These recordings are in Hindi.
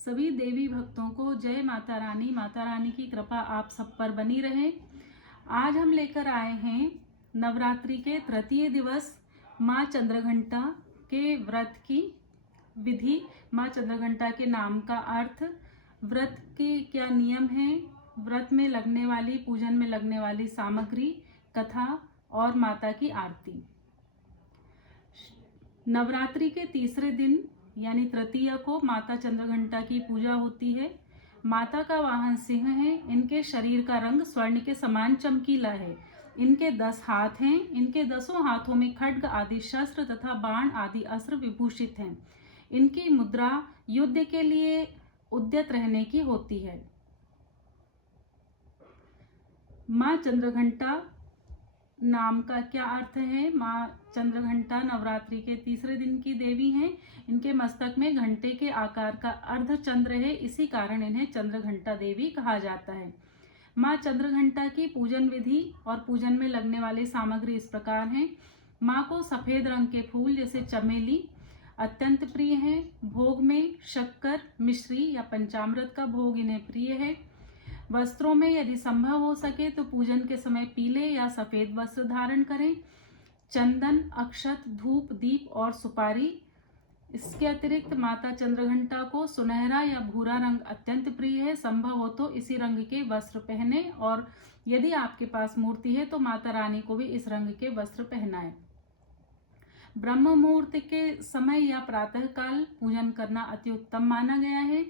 सभी देवी भक्तों को जय माता रानी। माता रानी की कृपा आप सब पर बनी रहे। आज हम लेकर आए हैं नवरात्रि के तृतीय दिवस माँ चंद्रघंटा के व्रत की विधि, माँ चंद्रघंटा के नाम का अर्थ, व्रत के क्या नियम हैं, व्रत में लगने वाली, पूजन में लगने वाली सामग्री, कथा और माता की आरती। नवरात्रि के तीसरे दिन यानी तृतीया को माता चंद्रघंटा की पूजा होती है। माता का वाहन सिंह है। इनके शरीर का रंग स्वर्ण के समान चमकीला है। इनके 10 हाथ हैं। इनके 10 हाथों में खड्ग आदि शस्त्र तथा बाण आदि अस्त्र विभूषित हैं। इनकी मुद्रा युद्ध के लिए उद्यत रहने की होती है। माँ चंद्रघंटा नाम का क्या अर्थ है? माँ चंद्रघंटा नवरात्रि के तीसरे दिन की देवी हैं। इनके मस्तक में घंटे के आकार का अर्धचंद्र है, इसी कारण इन्हें चंद्रघंटा देवी कहा जाता है। माँ चंद्रघंटा की पूजन विधि और पूजन में लगने वाली सामग्री इस प्रकार हैं। माँ को सफेद रंग के फूल जैसे चमेली अत्यंत प्रिय हैं। भोग में शक्कर, मिश्री या पंचामृत का भोग इन्हें प्रिय है। वस्त्रों में यदि संभव हो सके तो पूजन के समय पीले या सफेद वस्त्र धारण करें। चंदन, अक्षत, धूप, दीप और सुपारी। इसके अतिरिक्त माता चंद्रघंटा को सुनहरा या भूरा रंग अत्यंत प्रिय है। संभव हो तो इसी रंग के वस्त्र पहने, और यदि आपके पास मूर्ति है तो माता रानी को भी इस रंग के वस्त्र पहनाएं। ब्रह्म मुहूर्त के समय या प्रातः काल पूजन करना अति उत्तम माना गया है।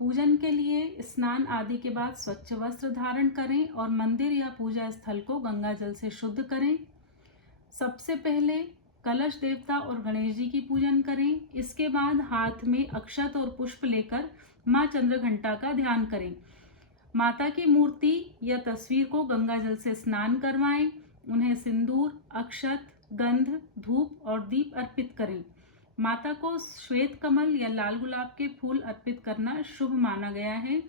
पूजन के लिए स्नान आदि के बाद स्वच्छ वस्त्र धारण करें और मंदिर या पूजा स्थल को गंगा जल से शुद्ध करें। सबसे पहले कलश देवता और गणेश जी की पूजन करें। इसके बाद हाथ में अक्षत और पुष्प लेकर माँ चंद्रघंटा का ध्यान करें। माता की मूर्ति या तस्वीर को गंगा जल से स्नान करवाएं। उन्हें सिंदूर, अक्षत, गंध, धूप और दीप अर्पित करें। माता को श्वेत कमल या लाल गुलाब के फूल अर्पित करना शुभ माना गया है।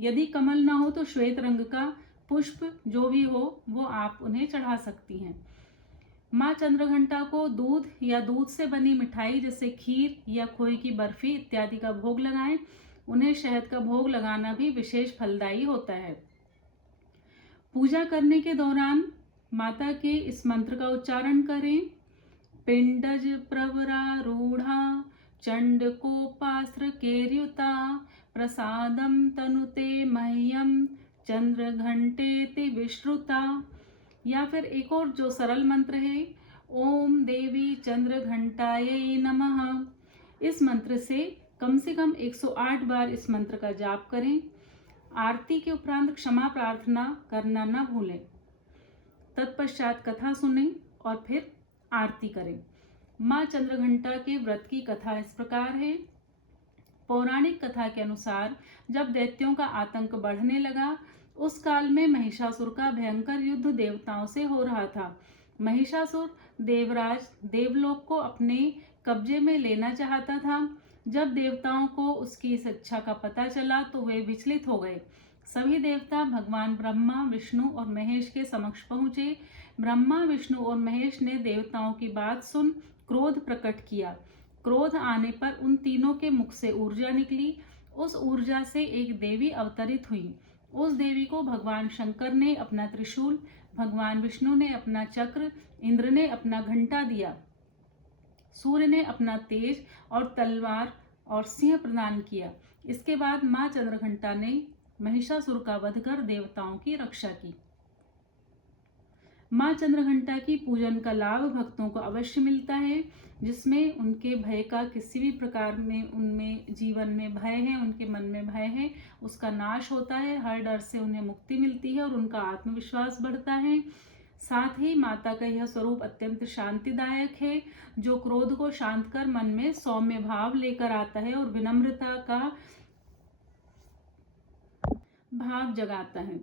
यदि कमल ना हो तो श्वेत रंग का पुष्प जो भी हो वो आप उन्हें चढ़ा सकती हैं। माँ चंद्रघंटा को दूध या दूध से बनी मिठाई जैसे खीर या खोए की बर्फी इत्यादि का भोग लगाएं। उन्हें शहद का भोग लगाना भी विशेष फलदायी होता है। पूजा करने के दौरान माता के इस मंत्र का उच्चारण करें। पिंडज प्रवरारूढ़ा चंडकोपास्त्र केर्युता प्रसादम तनुते मह्यम चंद्रघंटेति विश्रुता। या फिर एक और जो सरल मंत्र है, ओम देवी चंद्रघंटायै नमः। इस मंत्र से कम 108 बार इस मंत्र का जाप करें। आरती के उपरांत क्षमा प्रार्थना करना न भूलें। तत्पश्चात कथा सुनें और फिर आरती करें। माँ चंद्रघंटा के व्रत की कथा इस प्रकार है। पौराणिक कथा के अनुसार जब दैत्यों का आतंक बढ़ने लगा, उस काल में महिषासुर का भयंकर युद्ध देवताओं से हो रहा था। महिषासुर देवराज देवलोक को अपने कब्जे में लेना चाहता था। जब देवताओं को उसकी इस इच्छा का पता चला तो वे विचलित हो गए। सभी देवता भगवान ब्रह्मा, विष्णु और महेश के समक्ष पहुंचे। ब्रह्मा, विष्णु और महेश ने देवताओं की बात सुन क्रोध प्रकट किया। क्रोध आने पर उन तीनों के मुख से ऊर्जा निकली। उस ऊर्जा से एक देवी अवतरित हुई। उस देवी को भगवान शंकर ने अपना त्रिशूल, भगवान विष्णु ने अपना चक्र, इंद्र ने अपना घंटा दिया, सूर्य ने अपना तेज और तलवार और सिंह प्रदान किया। इसके बाद माँ चंद्रघंटा ने महिषासुर का वध कर देवताओं की रक्षा की। माँ चंद्रघंटा की पूजन का लाभ भक्तों को अवश्य मिलता है, जिसमें उनके भय का किसी भी प्रकार में उनमें जीवन में भय है, उनके मन में भय है, उसका नाश होता है। हर डर से उन्हें मुक्ति मिलती है और उनका आत्मविश्वास बढ़ता है। साथ ही माता का यह स्वरूप अत्यंत शांतिदायक है, जो क्रोध को शांत कर मन में सौम्य भाव लेकर आता है और विनम्रता का भाव जगाता है।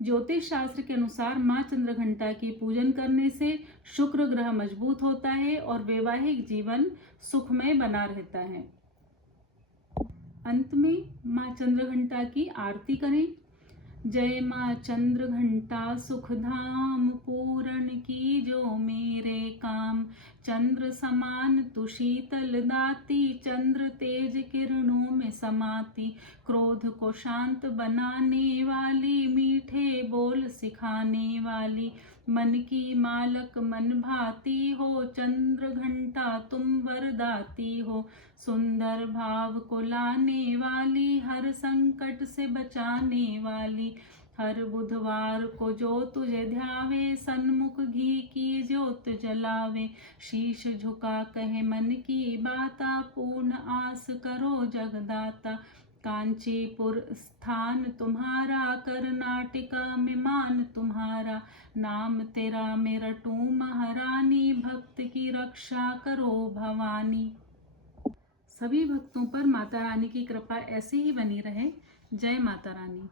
ज्योतिष शास्त्र के अनुसार माँ चंद्रघंटा की पूजन करने से शुक्र ग्रह मजबूत होता है और वैवाहिक जीवन सुखमय बना रहता है। अंत में माँ चंद्रघंटा की आरती करें। जय माँ चंद्र घंटा सुख धाम पूरन की जो मेरे काम। चंद्र समान तु शीतल दाती, चंद्र तेज किरणों में समाती। क्रोध को शांत बनाने वाली, मीठे बोल सिखाने वाली। मन की मालक मन भाती हो, चंद्र घंटा तुम वरदाती हो। सुंदर भाव को लाने वाली, हर संकट से बचाने वाली। हर बुधवार को जो तुझे ध्यावे, सन्मुख घी की ज्योत जलावे। शीश झुका कहे मन की बाता, पूर्ण आस करो जगदाता। कांचीपुर स्थान तुम्हारा, कर्नाटका में मान तुम्हारा। नाम तेरा मैं रटूं महारानी, भक्त की रक्षा करो भवानी। सभी भक्तों पर माता रानी की कृपा ऐसे ही बनी रहे। जय माता रानी।